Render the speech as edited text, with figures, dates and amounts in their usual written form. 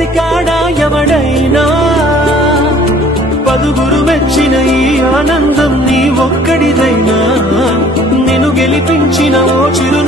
బతికాడా ఎవడైనా పలుగురు మెచ్చిన ఈ ఆనందం నీ ఒక్కడిదైనా నిన్ను గెలిపించిన ఓ చిరు